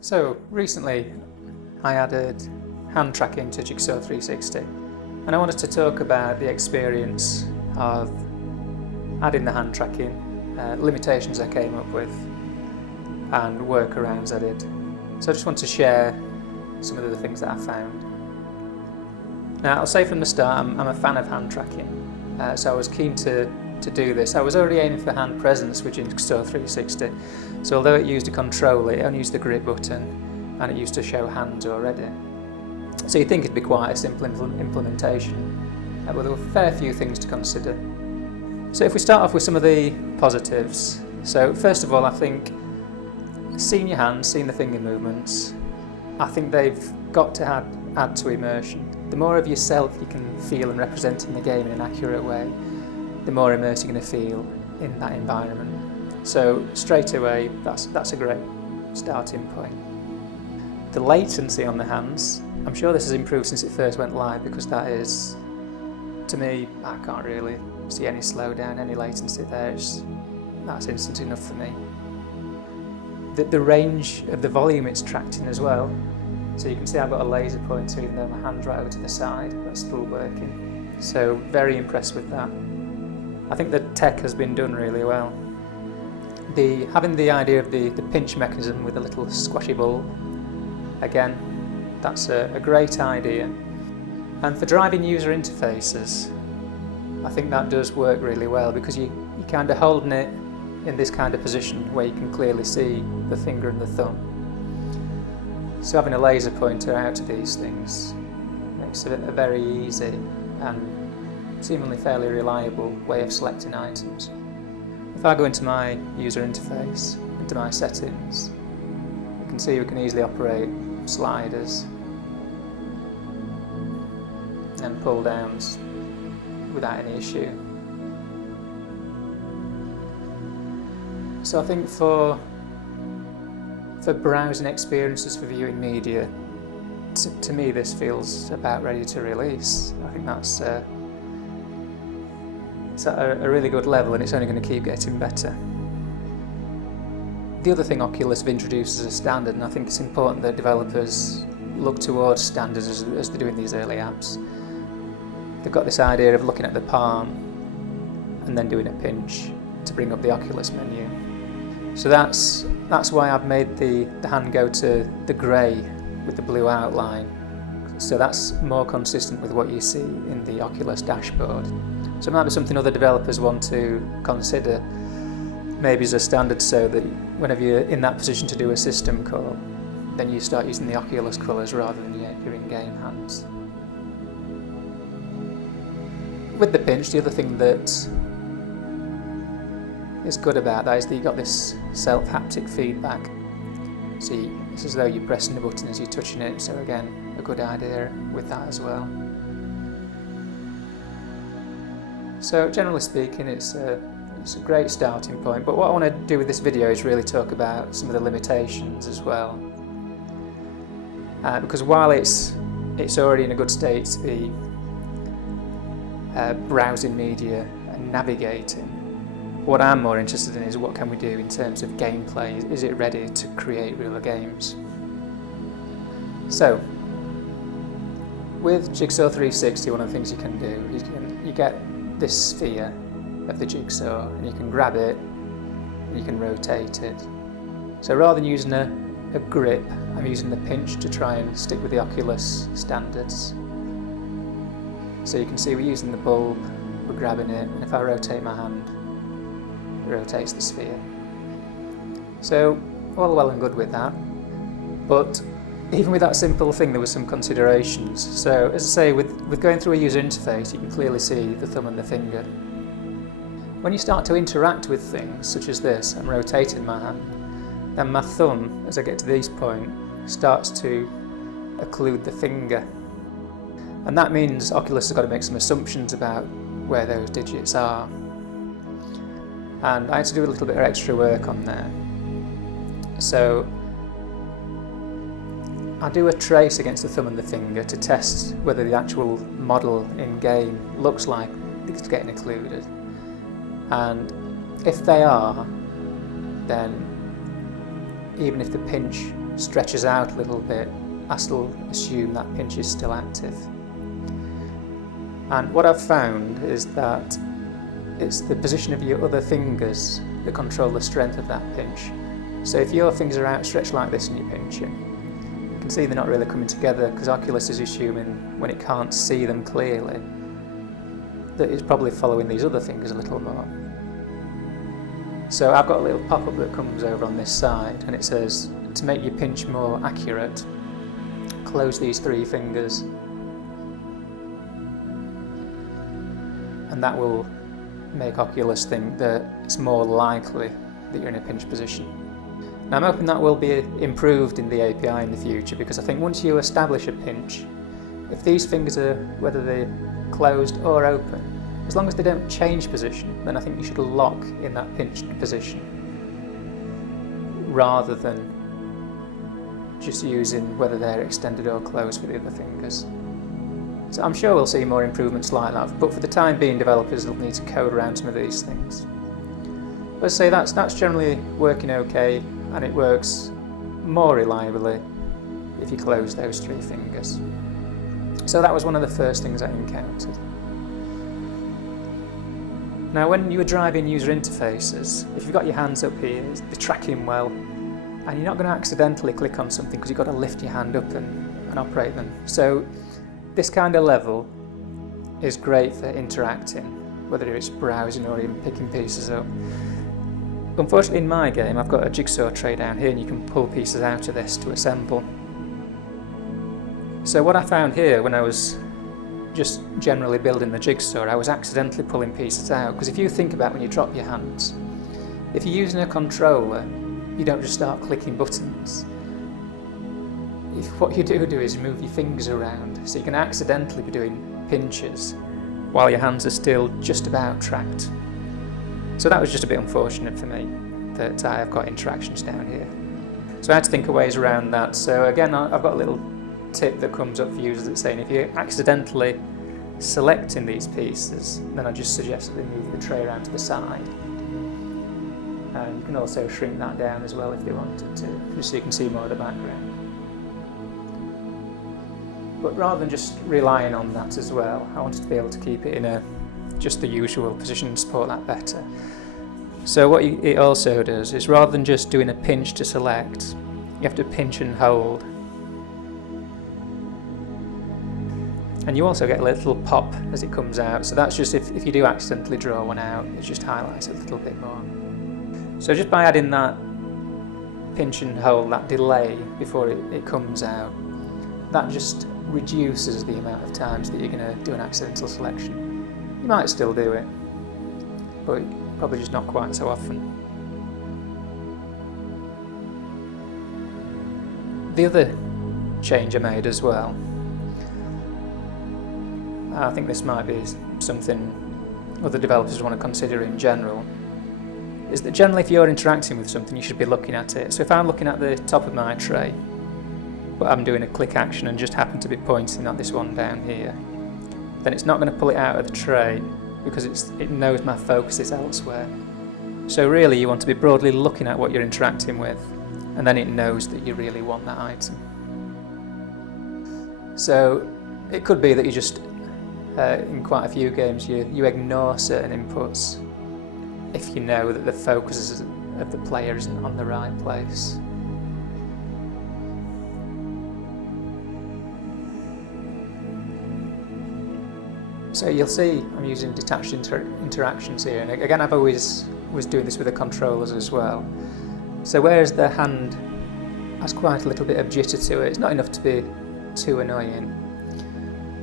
So recently I added hand tracking to Jigsaw 360, and I wanted to talk about the experience of adding the hand tracking, limitations I came up with and workarounds I did. So I just want to share some of the things that I found. Now I'll say from the start I'm a fan of hand tracking, so I was keen to do this. I was already aiming for hand presence with Jigsaw 360, so although it used a controller, it only used the grip button and it used to show hands already. So you'd think it'd be quite a simple implementation, but there were a fair few things to consider. So if we start off with some of the positives, so first of all I think seeing your hands, seeing the finger movements, I think they've got to add to immersion. The more of yourself you can feel and represent in the game in an accurate way, the more immersed you're going to feel in that environment. So straight away, that's a great starting point. The latency on the hands, I'm sure this has improved since it first went live, because that is, to me, I can't really see any slowdown, any latency there. That's instant enough for me. The range of the volume it's tracked in as well. So you can see I've got a laser pointer even though my hand's right over to the side, that's still working. So very impressed with that. I think the tech has been done really well. Having the idea of the pinch mechanism with a little squashy ball, again, that's a great idea. And for driving user interfaces, I think that does work really well, because you're kind of holding it in this kind of position where you can clearly see the finger and the thumb. So having a laser pointer out to these things makes it a very easy and seemingly fairly reliable way of selecting items. If I go into my user interface, into my settings, you can see we can easily operate sliders and pull downs without any issue. So I think for browsing experiences, for viewing media, to me this feels about ready to release. I think that's it's at a really good level, and it's only going to keep getting better. The other thing Oculus have introduced as a standard, and I think it's important that developers look towards standards as they're doing these early apps. They've got this idea of looking at the palm and then doing a pinch to bring up the Oculus menu. So that's why I've made the hand go to the grey with the blue outline. So that's more consistent with what you see in the Oculus dashboard. So it might be something other developers want to consider, maybe as a standard, so that whenever you're in that position to do a system call, then you start using the Oculus colours rather than your in-game hands. With the pinch, the other thing that is good about that is that you've got this self-haptic feedback. So it's as though you're pressing the button as you're touching it, so again, a good idea with that as well. So generally speaking, it's a great starting point, but what I want to do with this video is really talk about some of the limitations as well. Because while it's already in a good state to be browsing media and navigating, what I'm more interested in is what can we do in terms of gameplay. Is it ready to create real games? So, with Jigsaw 360, one of the things you can do is you get this sphere of the jigsaw, and you can grab it and you can rotate it. So rather than using a grip, I'm using the pinch to try and stick with the Oculus standards. So you can see we're using the bulb, we're grabbing it, and if I rotate my hand, it rotates the sphere. So all well and good with that, but even with that simple thing there were some considerations. So as I say, with going through a user interface, you can clearly see the thumb and the finger. When you start to interact with things such as this, I'm rotating my hand, then my thumb, as I get to this point, starts to occlude the finger. And that means Oculus has got to make some assumptions about where those digits are. And I had to do a little bit of extra work on there. So I do a trace against the thumb and the finger to test whether the actual model in-game looks like it's getting occluded. And if they are, then even if the pinch stretches out a little bit, I still assume that pinch is still active. And what I've found is that it's the position of your other fingers that control the strength of that pinch. So if your fingers are outstretched like this and you're pinching, you can see they're not really coming together because Oculus is assuming, when it can't see them clearly, that it's probably following these other fingers a little more. So I've got a little pop-up that comes over on this side and it says, to make your pinch more accurate, close these 3 fingers, and that will make Oculus think that it's more likely that you're in a pinch position. Now I'm hoping that will be improved in the API in the future, because I think once you establish a pinch, if these fingers are, whether they're closed or open, as long as they don't change position, then I think you should lock in that pinched position rather than just using whether they're extended or closed for the other fingers. So I'm sure we'll see more improvements like that, but for the time being developers will need to code around some of these things. Let's say that's generally working okay, and it works more reliably if you close those 3 fingers. So that was one of the first things I encountered. Now when you are driving user interfaces, if you've got your hands up here, they're tracking well, and you're not going to accidentally click on something because you've got to lift your hand up and operate them. So this kind of level is great for interacting, whether it's browsing or even picking pieces up. Unfortunately in my game I've got a jigsaw tray down here and you can pull pieces out of this to assemble. So what I found here when I was just generally building the jigsaw, I was accidentally pulling pieces out, because if you think about when you drop your hands, if you're using a controller, you don't just start clicking buttons. What you do is move your fingers around, so you can accidentally be doing pinches while your hands are still just about tracked. So that was just a bit unfortunate for me, that I have got interactions down here. So I had to think of ways around that. So again, I've got a little tip that comes up for users that's saying if you're accidentally selecting these pieces, then I just suggest that they move the tray around to the side. And you can also shrink that down as well if you wanted to, just so you can see more of the background. But rather than just relying on that as well, I wanted to be able to keep it in just the usual position and support that better. So what it also does is, rather than just doing a pinch to select, you have to pinch and hold. And you also get a little pop as it comes out, so that's just if you do accidentally draw one out, it just highlights it a little bit more. So just by adding that pinch and hold, that delay before it comes out, that just reduces the amount of times that you're going to do an accidental selection. You might still do it, but probably just not quite so often. The other change I made as well, I think this might be something other developers want to consider in general, is that generally if you're interacting with something you should be looking at it. So if I'm looking at the top of my tray, but I'm doing a click action and just happen to be pointing at this one down here, then it's not going to pull it out of the tray because it knows my focus is elsewhere. So really you want to be broadly looking at what you're interacting with, and then it knows that you really want that item. So it could be that you just, in quite a few games, you ignore certain inputs if you know that the focus of the player isn't on the right place. So you'll see I'm using detached interactions here, and again I've always was doing this with the controllers as well. So whereas the hand has quite a little bit of jitter to it, it's not enough to be too annoying,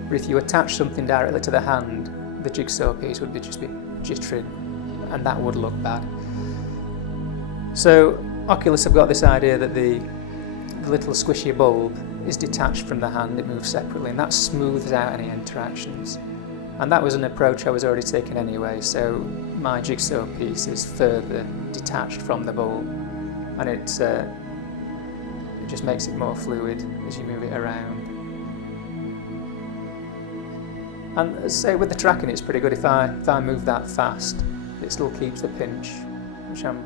but if you attach something directly to the hand, the jigsaw piece would just be jittering, and that would look bad. So Oculus have got this idea that the little squishy bulb is detached from the hand, it moves separately, and that smooths out any interactions. And that was an approach I was already taking anyway, so my jigsaw piece is further detached from the bulb, and it just makes it more fluid as you move it around. And as I say, with the tracking it's pretty good. If I move that fast, it still keeps the pinch, which I'm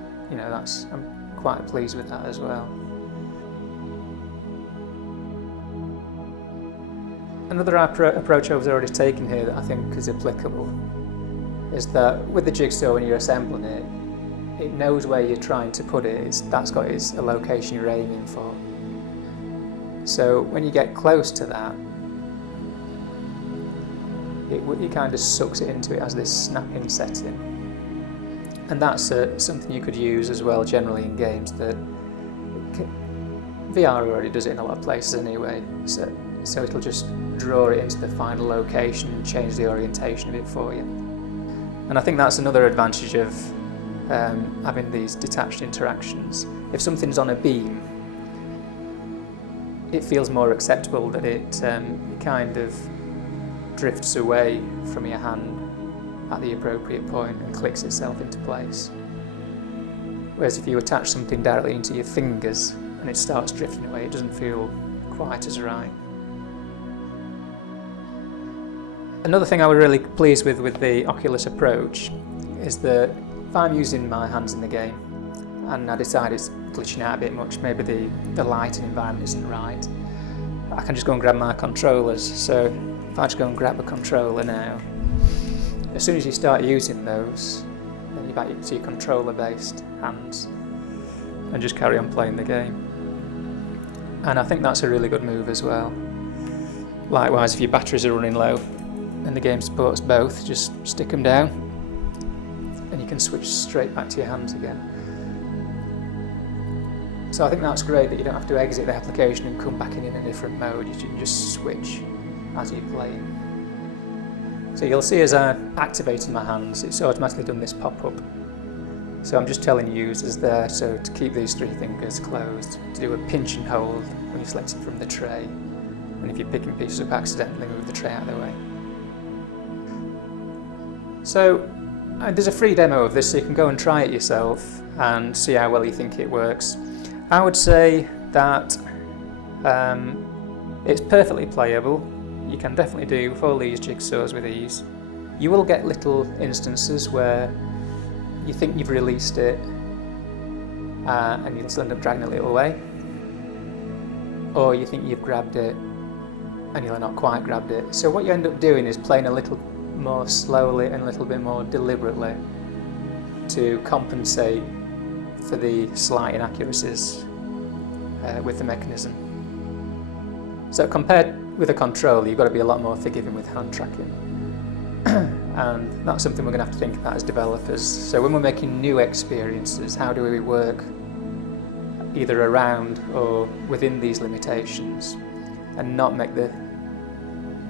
quite pleased with that as well. Another approach I was already taken here that I think is applicable is that with the Jigsaw, when you're assembling it, it knows where you're trying to put it. That's got a location you're aiming for. So when you get close to that, it kind of sucks it into it as this snapping setting. And that's something you could use as well generally in games. That VR already does it in a lot of places anyway, so it'll just draw it into the final location and change the orientation of it for you. And I think that's another advantage of having these detached interactions. If something's on a beam, it feels more acceptable that it kind of drifts away from your hand at the appropriate point and clicks itself into place. Whereas if you attach something directly into your fingers and it starts drifting away, it doesn't feel quite as right. Another thing I was really pleased with the Oculus approach is that if I'm using my hands in the game and I decide it's glitching out a bit much, maybe the lighting environment isn't right, I can just go and grab my controllers. So if I just go and grab a controller now, as soon as you start using those, then you're back to your controller-based hands and just carry on playing the game. And I think that's a really good move as well. Likewise, if your batteries are running low and the game supports both, just stick them down and you can switch straight back to your hands again. So I think that's great that you don't have to exit the application and come back in a different mode. You can just switch as you're playing. So you'll see as I'm activating my hands, it's automatically done this pop-up. So I'm just telling users there, so to keep these three fingers closed, to do a pinch and hold when you're selecting from the tray, and if you're picking pieces up accidentally, move the tray out of the way. So there's a free demo of this, so you can go and try it yourself and see how well you think it works. I would say that it's perfectly playable. You can definitely do all these jigsaws with ease. You will get little instances where you think you've released it and you'll still end up dragging a little away, or you think you've grabbed it and you'll not quite grabbed it. So what you end up doing is playing a little more slowly and a little bit more deliberately to compensate for the slight inaccuracies with the mechanism. So compared with a controller, you've got to be a lot more forgiving with hand tracking. And that's something we're going to have to think about as developers. So when we're making new experiences, how do we work either around or within these limitations and not make the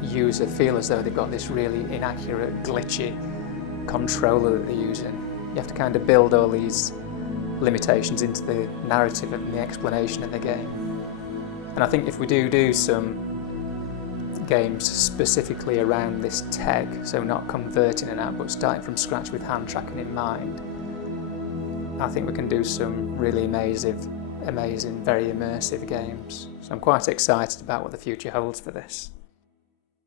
user feel as though they've got this really inaccurate, glitchy controller that they're using. You have to kind of build all these limitations into the narrative and the explanation of the game. And I think if we do some games specifically around this tech, so not converting an app but starting from scratch with hand tracking in mind, I think we can do some really amazing, very immersive games. So I'm quite excited about what the future holds for this.